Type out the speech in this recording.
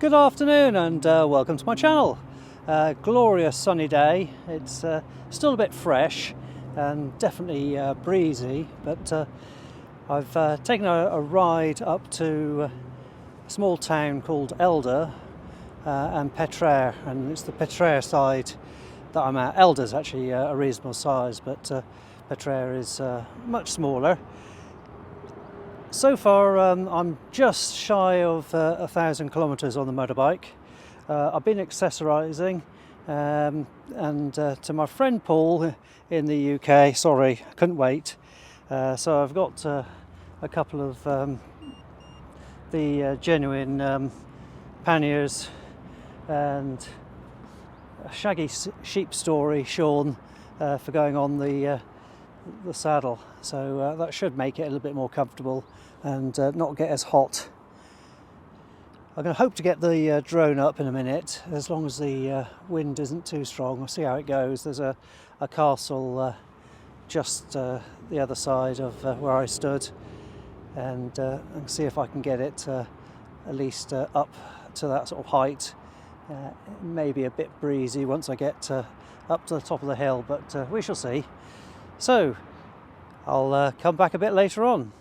Good afternoon and welcome to my channel. Glorious sunny day. It's still a bit fresh and definitely breezy, but I've taken a ride up to a small town called Elder and Petrer, and it's the Petrer side that I'm at. Elder's actually a reasonable size, but Petrer is much smaller. So far I'm just shy of 1,000 kilometres on the motorbike. I've been accessorising and to my friend Paul in the UK, sorry, I couldn't wait. So I've got a couple of the genuine panniers and a shaggy sheep story, Sean, for going on the saddle. So that should make it a little bit more comfortable and not get as hot. I'm going to hope to get the drone up in a minute, as long as the wind isn't too strong. We'll see how it goes. There's a castle just the other side of where I stood, and see if I can get it at least up to that sort of height. It may be a bit breezy once I get up to the top of the hill, but we shall see. So I'll come back a bit later on.